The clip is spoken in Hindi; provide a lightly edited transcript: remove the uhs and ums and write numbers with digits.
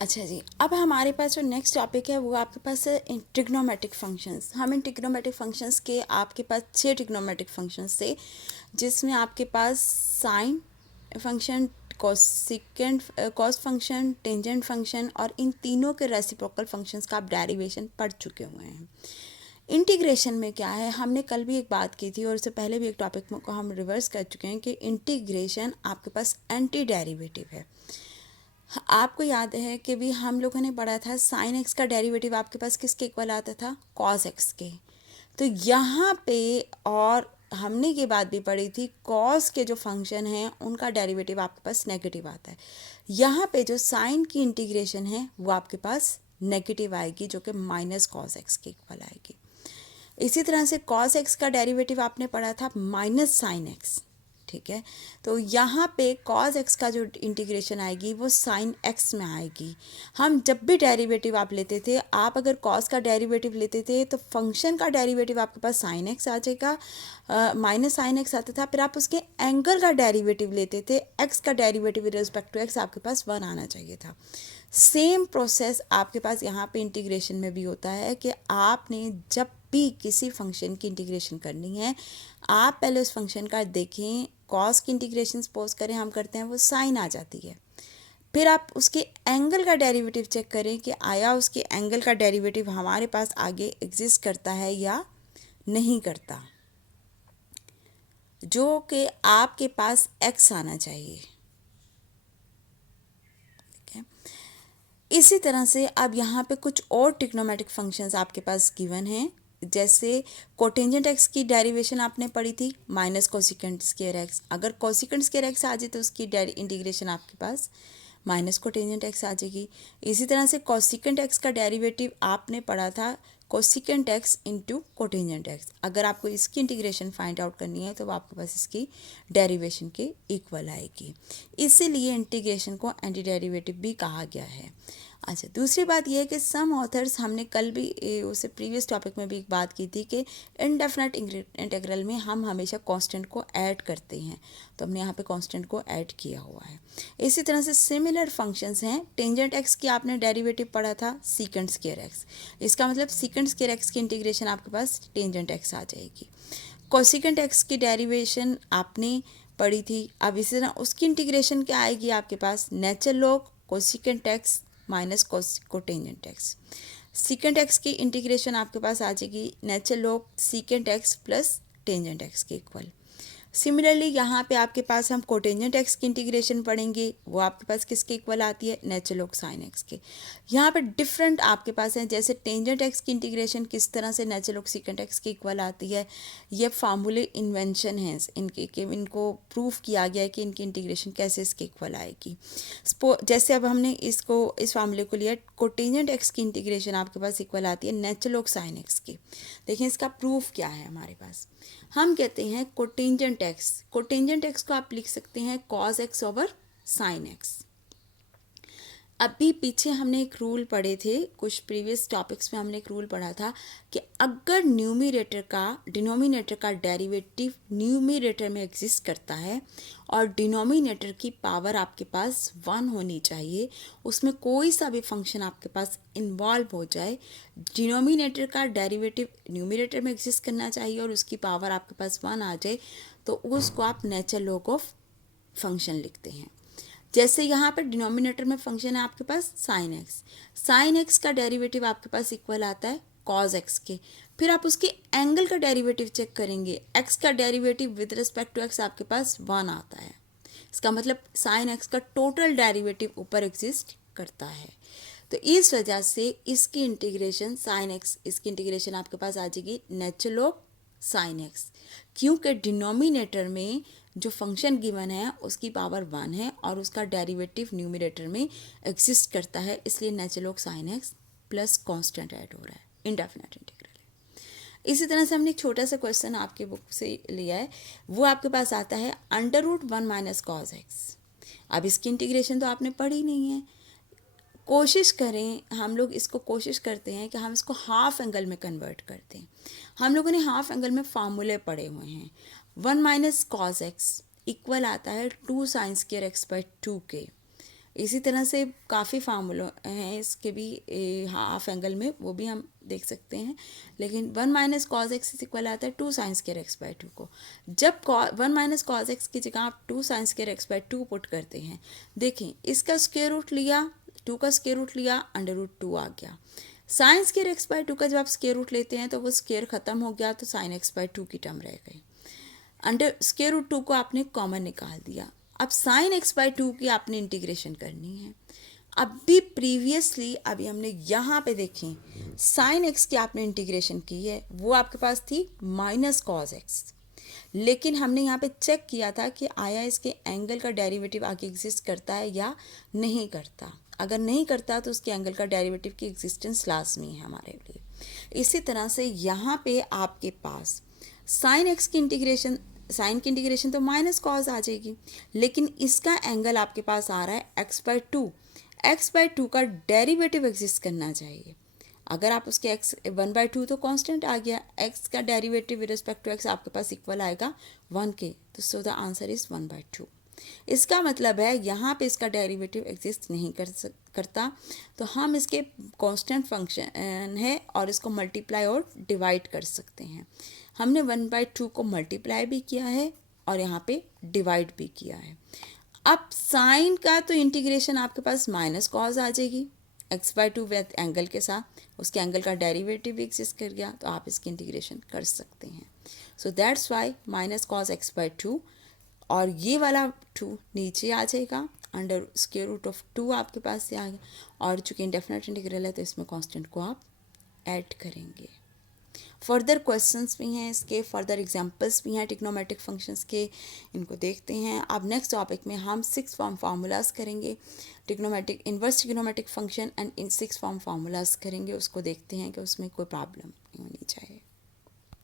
अच्छा जी, अब हमारे पास जो नेक्स्ट टॉपिक है वो आपके पास है ट्रिग्नोमेट्रिक फंक्शंस। हम इन ट्रिग्नोमेट्रिक फंक्शंस के आपके पास 6 ट्रिग्नोमेट्रिक फंक्शंस थे, जिसमें आपके पास sine function, cosecant, cos function, tangent function और इन तीनों के रेसिप्रोकल फंक्शंस का आप डेरिवेशन पढ़ चुके हुए हैं। इंटीग्रेशन में क्या है, हमने कल भी एक बात की थी और उससे पहले भी एक टॉपिक को हम रिवर्स कर चुके हैं कि इंटीग्रेशन आपके पास एंटी डेरिवेटिव है। आपको याद है कि भी हम लोगों ने पढ़ा था साइन एक्स का डेरिवेटिव आपके पास किसके इक्वल आता था, कॉस एक्स के। तो यहाँ पे और हमने ये बात भी पढ़ी थी कॉस के जो फंक्शन हैं उनका डेरिवेटिव आपके पास नेगेटिव आता है। यहाँ पे जो साइन की इंटीग्रेशन है वो आपके पास नेगेटिव आएगी, जो कि माइनस कॉस एक्स के इक्वल आएगी। इसी तरह से कॉस एक्स का डेरिवेटिव आपने पढ़ा था माइनस साइन एक्स, ठीक है। तो यहाँ पे कॉस एक्स का जो इंटीग्रेशन आएगी वो साइन एक्स में आएगी। हम जब भी डेरिवेटिव आप लेते थे, आप अगर कॉस का डेरिवेटिव लेते थे तो फंक्शन का डेरिवेटिव आपके पास साइन एक्स आ जाएगा, माइनस साइन एक्स आता था। फिर आप उसके एंगल का डेरिवेटिव लेते थे, एक्स का derivative with respect to x आपके पास 1 आना चाहिए था। सेम प्रोसेस आपके पास यहाँ पे इंटीग्रेशन में भी होता है कि आपने जब भी किसी फंक्शन की इंटीग्रेशन करनी है, आप पहले उस फंक्शन का देखें, कॉस की इंटीग्रेशन सपोज करें हम करते हैं, वो साइन आ जाती है। फिर आप उसके एंगल का डेरिवेटिव चेक करें कि आया उसके एंगल का डेरिवेटिव हमारे पास आगे एग्जिस्ट करता है या नहीं करता, जो कि आपके पास एक्स आना चाहिए, ठीक है। इसी तरह से अब यहाँ पे कुछ और ट्रिग्नोमेट्रिक फंक्शंस आपके पास गिवन हैं, जैसे कोटेंजेंट एक्स की डेरिवेशन आपने पढ़ी थी माइनस कोसिकेंट स्क्वायर एक्स। अगर कोसिकेंट स्क्वायर एक्स आ जाए तो उसकी इंटीग्रेशन आपके पास माइनस कोटेंजेंट एक्स आ जाएगी। इसी तरह से कोसिकेंट एक्स का डेरिवेटिव आपने पढ़ा था cosecant x into cotangent x. अगर आपको इसकी इंटीग्रेशन फाइंड आउट करनी है तो आपके पास इसकी डेरिवेशन के इक्वल आएगी। इसीलिए इंटीग्रेशन को एंटी डेरिवेटिव भी कहा गया है। अच्छा, दूसरी बात यह है कि सम ऑथर्स, हमने कल भी उससे प्रीवियस टॉपिक में भी एक बात की थी कि इनडेफिनेट इंटीग्रल में हम हमेशा कांस्टेंट को ऐड करते हैं, तो हमने यहाँ पे कांस्टेंट को ऐड किया हुआ है। इसी तरह से सिमिलर फंक्शंस हैं। टेंजेंट एक्स की आपने डेरिवेटिव पढ़ा था सीकेंट स्क्वायर एक्स, इसका मतलब सीकेंट स्क्वायर एक्स की इंटीग्रेशन आपके पास टेंजेंट एक्स आ जाएगी। कोसिकेंट एक्स की डेरिवेशन आपने पढ़ी थी। अब इसी तरह उसकी इंटीग्रेशन क्या आएगी आपके पास, natural log cosecant x minus cotangent x. Secant x की इंटीग्रेशन आपके पास आ जाएगी natural log secant x plus tangent x के इक्वल। सिमिलरली यहाँ पे आपके पास हम कोटेंजेंट एक्स की इंटीग्रेशन पढ़ेंगे, वो आपके पास किसके इक्वल आती है, नेचुरल लॉग साइन एक्स के। यहाँ पे डिफरेंट आपके पास है, जैसे टेंजेंट एक्स की इंटीग्रेशन किस तरह से नेचुरल लॉग सीकेंट एक्स के इक्वल आती है, ये फार्मूले इन्वेंशन हैं इनके कि इनको प्रूफ किया गया है कि इनकी इंटीग्रेशन कैसे इसके इक्वल आएगी। जैसे अब हमने इसको इस फार्मूले को लिया, कोटेंजेंट एक्स की इंटीग्रेशन आपके पास इक्वल आती है नेचुरल लॉग साइन एक्स की। देखिए इसका प्रूफ क्या है हमारे पास, हम कहते हैं कोटेंजेंट एक्स, कोटेंजेंट एक्स को आप लिख सकते हैं cos x over sine x. अभी पीछे हमने एक रूल पढ़े थे, कुछ प्रीवियस टॉपिक्स में हमने एक रूल पढ़ा था कि अगर न्यूमरेटर का डिनोमिनेटर का डेरिवेटिव न्यूमरेटर में एग्जिस्ट करता है और डिनोमिनेटर की पावर आपके पास 1 होनी चाहिए, उसमें कोई सा भी फंक्शन आपके पास इन्वॉल्व हो जाए, डिनोमिनेटर का डेरिवेटिव न्यूमरेटर में एग्जिस्ट करना चाहिए और उसकी पावर आपके पास 1 आ जाए, तो उसको आप नेचुरल लॉग ऑफ फंक्शन लिखते हैं। जैसे यहाँ पर डिनोमिनेटर में फंक्शन है आपके पास साइन एक्स, साइन एक्स का डेरिवेटिव आपके पास इक्वल आता है कॉज एक्स के। फिर आप उसके एंगल का डेरिवेटिव चेक करेंगे, एक्स का derivative with respect to x आपके पास 1 आता है, इसका मतलब साइन एक्स का टोटल डेरिवेटिव ऊपर एग्जिस्ट करता है। तो इस वजह से इसकी इंटीग्रेशन साइन एक्स, इसकी इंटीग्रेशन आपके पास आ जाएगी नेचुरल ऑफ साइन एक्स, क्योंकि डिनोमिनेटर में जो फंक्शन गिवन है उसकी पावर 1 है और उसका डेरिवेटिव न्यूमरेटर में एग्जिस्ट करता है, इसलिए natural of sine x plus constant add हो रहा है, इंडेफिनेट इंटीग्रल है। इसी तरह से हमने एक छोटा सा क्वेश्चन आपके बुक से लिया है, वो आपके पास आता है √1 माइनस कॉज एक्स। अब इसकी इंटीग्रेशन तो आपने पढ़ी नहीं है, कोशिश करें, हम लोग इसको कोशिश करते हैं कि हम इसको हाफ एंगल में कन्वर्ट करते हैं। हम लोगों ने हाफ एंगल में फार्मूले पढ़े हुए हैं, 1 माइनस कॉस एक्स इक्वल आता है 2 साइन स्क्वायर एक्स बाई 2 के। इसी तरह से काफ़ी फार्मूले हैं इसके भी हाफ एंगल में, वो भी हम देख सकते हैं। लेकिन 1 minus cos x is equal आता है 2 साइन स्क्वायर एक्स बाई 2 को। जब 1 माइनस कॉज एक्स की जगह आप 2 sine square x by 2 put करते हैं, देखें इसका स्क्वायर रूट लिया, 2 का स्क्वायर रूट लिया, अंडर रूट 2 आ गया। साइन स्क्वायर एक्स बाई 2 का जब आप स्क्वायर रूट लेते हैं तो वो स्क्वायर खत्म हो गया, तो साइन एक्स बाई 2 की टर्म रह गई। अंडर स्क्वायर रूट 2 को आपने कॉमन निकाल दिया। अब साइन एक्स बाई 2 की आपने इंटीग्रेशन करनी है। अब भी प्रीवियसली अभी हमने यहाँ पे देखें साइन एक्स की आपने इंटीग्रेशन की है, वो आपके पास थी माइनस कॉज एक्स। लेकिन हमने यहाँ पे चेक किया था कि आया इसके एंगल का डेरिवेटिव आगे एग्जिस्ट करता है या नहीं करता। अगर नहीं करता तो उसके एंगल का डेरिवेटिव की एग्जिस्टेंस लाजमी है हमारे लिए। इसी तरह से यहाँ पे आपके पास साइन एक्स की इंटीग्रेशन, साइन की इंटीग्रेशन तो माइनस कॉज आ जाएगी, लेकिन इसका एंगल आपके पास आ रहा है एक्स बाई 2। एक्स बाई 2 का डेरिवेटिव एग्जिस्ट करना चाहिए। अगर आप उसके एक्स 1/2 तो कांस्टेंट आ गया, एक्स का derivative with respect to x आपके पास इक्वल आएगा 1 के, तो सो द आंसर इज 1/2। इसका मतलब है यहाँ पे इसका डेरिवेटिव एग्जिस्ट नहीं करता, तो हम इसके कांस्टेंट फंक्शन है और इसको मल्टीप्लाई और डिवाइड कर सकते हैं। हमने 1/2 को मल्टीप्लाई भी किया है और यहाँ पे डिवाइड भी किया है। अब साइन का तो इंटीग्रेशन आपके पास माइनस कॉज आ जाएगी एक्स बाई 2 विद एंगल के साथ, उसके एंगल का डेरिवेटिव भी एग्जिस्ट कर गया, तो आप इसकी इंटीग्रेशन कर सकते हैं। So that's why minus cos x by 2, और ये वाला 2 नीचे आ जाएगा, अंडर स्क्वायर रूट ऑफ 2 आपके पास से आ गया, और चूंकि इंडेफिनेट इंटीग्रल है तो इसमें कांस्टेंट को आप ऐड करेंगे। फर्दर क्वेश्चंस भी हैं इसके, फर्दर एग्जांपल्स भी हैं ट्रिग्नोमेट्रिक फंक्शंस के, इनको देखते हैं। अब नेक्स्ट टॉपिक में हम 6 फॉर्म फार्मूलाज करेंगे, trigonometric inverse trigonometric function and in 6 form formulas करेंगे। उसको देखते हैं कि उसमें कोई प्रॉब्लम नहीं होनी चाहिए।